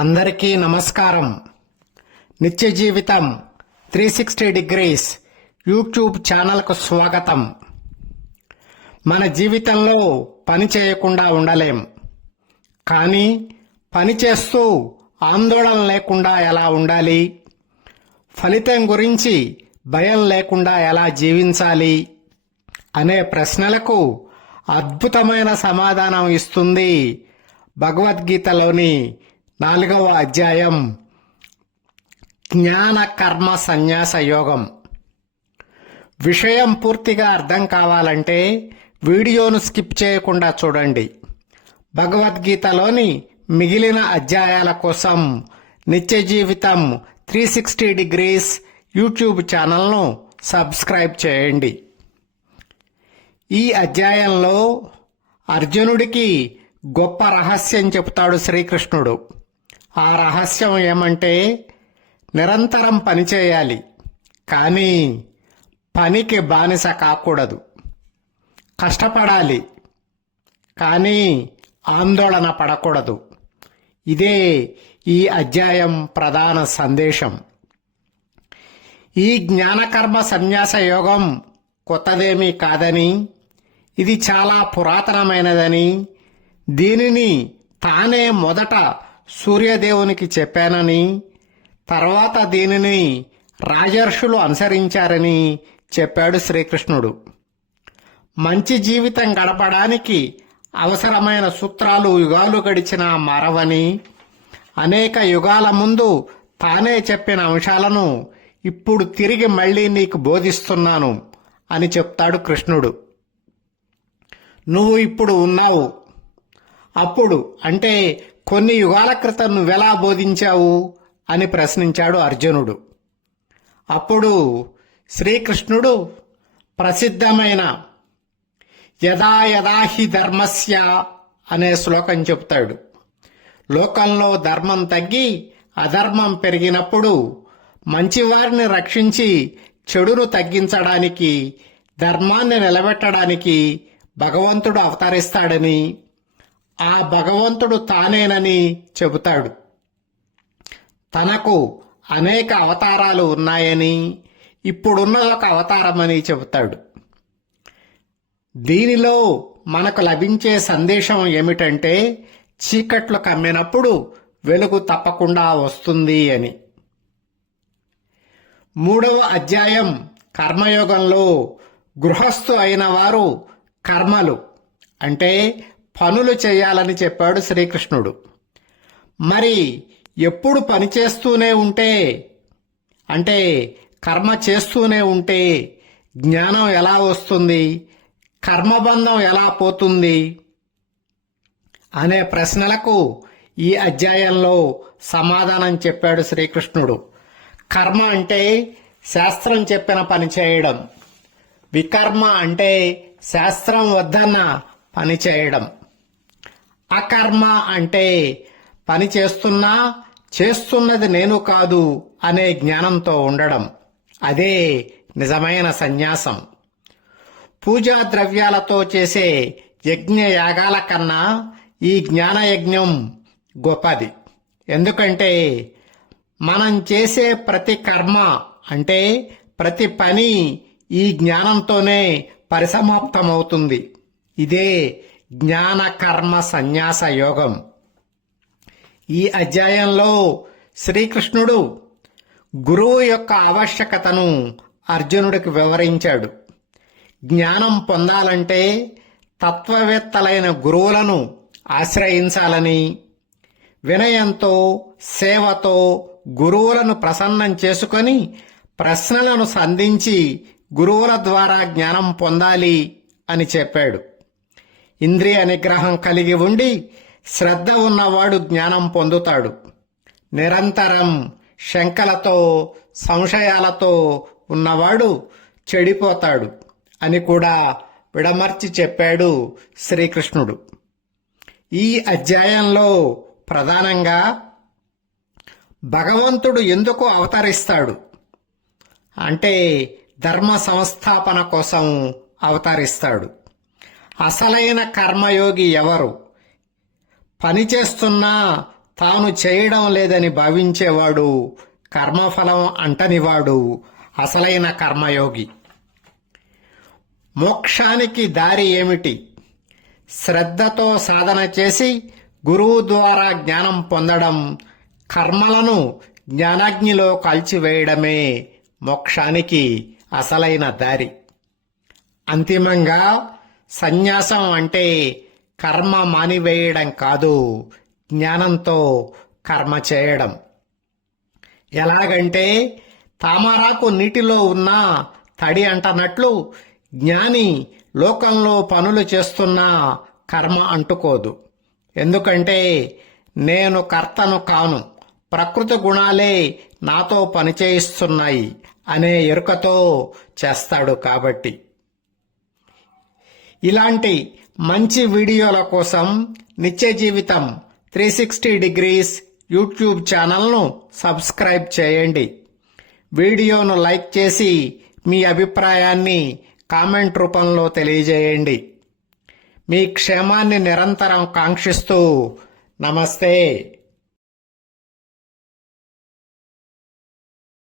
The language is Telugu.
అందరికీ నమస్కారం. నిత్య జీవితం 360 డిగ్రీస్ యూట్యూబ్ ఛానల్కు స్వాగతం. మన జీవితంలో పని చేయకుండా ఉండలేం, కానీ పని చేస్తూ ఆందోళన లేకుండా ఎలా ఉండాలి, ఫలితం గురించి భయం లేకుండా ఎలా జీవించాలి అనే ప్రశ్నలకు అద్భుతమైన సమాధానం ఇస్తుంది భగవద్గీతలోని 4వ అధ్యాయం జ్ఞాన కర్మ సన్యాస యోగం. విషయం పూర్తిగా అర్థం కావాలంటే వీడియోను స్కిప్ చేయకుండా చూడండి. భగవద్గీతలోని మిగిలిన అధ్యాయాల కోసం నిత్య జీవితం 360 డిగ్రీస్ యూట్యూబ్ ఛానల్ను సబ్స్క్రైబ్ చేయండి. ఈ అధ్యాయంలో అర్జునుడికి గొప్ప రహస్యం చెబుతాడు శ్రీకృష్ణుడు. ఆ రహస్యం ఏమంటే, నిరంతరం పనిచేయాలి, కానీ పనికి బానిస కాకూడదు. కష్టపడాలి, కానీ ఆందోళన పడకూడదు. ఇదే ఈ అధ్యాయం ప్రధాన సందేశం. ఈ జ్ఞానకర్మ సన్యాస యోగం కొత్తదేమీ కాదని, ఇది చాలా పురాతనమైనదని, దీనిని తానే మొదట సూర్యదేవునికి చెప్పానని, తర్వాత దీనిని రాజర్షులు అనుసరించారని చెప్పాడు శ్రీకృష్ణుడు. మంచి జీవితం గడపడానికి అవసరమైన సూత్రాలు యుగాలు గడిచినా మారవని, అనేక యుగాల ముందు తానే చెప్పిన అంశాలను ఇప్పుడు తిరిగి మళ్లీ నీకు బోధిస్తున్నాను అని చెప్తాడు కృష్ణుడు. నువ్వు ఇప్పుడు ఉన్నావు, అప్పుడు అంటే కొన్ని యుగాల క్రితం నువ్వెలా బోధించావు అని ప్రశ్నించాడు అర్జునుడు. అప్పుడు శ్రీకృష్ణుడు ప్రసిద్ధమైన యదా యదా హి ధర్మస్య అనే శ్లోకం చెప్తాడు. లోకంలో ధర్మం తగ్గి అధర్మం పెరిగినప్పుడు మంచివారిని రక్షించి చెడును తగ్గించడానికి, ధర్మాన్ని నిలబెట్టడానికి భగవంతుడు అవతరిస్తాడని, ఆ భగవంతుడు తానేనని చెబుతాడు. తనకు అనేక అవతారాలు ఉన్నాయని, ఇప్పుడున్న ఒక అవతారమని చెబుతాడు. దీనిలో మనకు లభించే సందేశం ఏమిటంటే, చీకట్లు కమ్మినప్పుడు వెలుగు తప్పకుండా వస్తుంది అని. 3వ అధ్యాయం కర్మయోగంలో గృహస్థు అయిన వారు కర్మలు అంటే పనులు చేయాలని చెప్పాడు శ్రీకృష్ణుడు. మరి ఎప్పుడు పని చేస్తూనే ఉంటే, అంటే కర్మ చేస్తూనే ఉంటే జ్ఞానం ఎలా వస్తుంది, కర్మబంధం ఎలా పోతుంది అనే ప్రశ్నలకు ఈ అధ్యాయంలో సమాధానం చెప్పాడు శ్రీకృష్ణుడు. కర్మ అంటే శాస్త్రం చెప్పిన పని చేయడం, వికర్మ అంటే శాస్త్రం వద్దన్న పని చేయడం, అకర్మ అంటే పని చేస్తున్నా చేస్తున్నది నేను కాదు అనే జ్ఞానంతో ఉండడం. అదే నిజమైన సన్యాసం. పూజా ద్రవ్యాలతో చేసే యజ్ఞ యాగాల కన్నా ఈ జ్ఞానయజ్ఞం గొప్పది. ఎందుకంటే మనం చేసే ప్రతి కర్మ అంటే ప్రతి పని ఈ జ్ఞానంతోనే పరిసమాప్తమవుతుంది. ఇదే జ్ఞాన కర్మ సన్యాస యోగం. ఈ అధ్యాయంలో శ్రీకృష్ణుడు గురువు యొక్క ఆవశ్యకతను అర్జునుడికి వివరించాడు. జ్ఞానం పొందాలంటే తత్వవేత్తలైన గురువులను ఆశ్రయించాలని, వినయంతో సేవతో గురువులను ప్రసన్నం చేసుకొని ప్రశ్నలను సంధించి గురువుల ద్వారా జ్ఞానం పొందాలి అని చెప్పాడు. ఇంద్రియ నిగ్రహం కలిగి ఉండి శ్రద్ధ ఉన్నవాడు జ్ఞానం పొందుతాడు. నిరంతరం శంకలతో సంశయాలతో ఉన్నవాడు చెడిపోతాడు అని కూడా విడమర్చి చెప్పాడు శ్రీకృష్ణుడు. ఈ అధ్యాయంలో ప్రధానంగా భగవంతుడు ఎందుకు అవతరిస్తాడు అంటే ధర్మ సంస్థాపన కోసం అవతరిస్తాడు. అసలైన కర్మయోగి ఎవరు, పనిచేస్తున్నా తాను చేయడం లేదని భావించేవాడు కర్మఫలం అంటనివాడు అసలైన కర్మయోగి. మోక్షానికి దారి ఏమిటి? శ్రద్ధతో సాధన చేసి గురువు ద్వారా జ్ఞానం పొందడం, కర్మలను జ్ఞానాగ్నిలో కాల్చివేయడమే మోక్షానికి అసలైన దారి. అంతిమంగా సన్యాసం అంటే కర్మ మానివేయడం కాదు, జ్ఞానంతో కర్మ చేయడం. ఎలాగంటే తామరాకు నీటిలో ఉన్న తడి అంటనట్లు జ్ఞాని లోకంలో పనులు చేస్తున్నా కర్మ అంటుకోదు. ఎందుకంటే నేను కర్తను కాను, ప్రకృతి గుణాలే నాతో పనిచేయిస్తున్నాయి అనే ఎరుకతో చేస్తాడు కాబట్టి. ఇలాంటి మంచి వీడియోల కోసం నిత్య జీవితం 360 డిగ్రీస్ యూట్యూబ్ ఛానల్ను సబ్స్క్రైబ్ చేయండి. వీడియోను లైక్ చేసి మీ అభిప్రాయాన్ని కామెంట్ రూపంలో తెలియజేయండి. మీ క్షేమాన్ని నిరంతరం కాంక్షిస్తూ నమస్తే.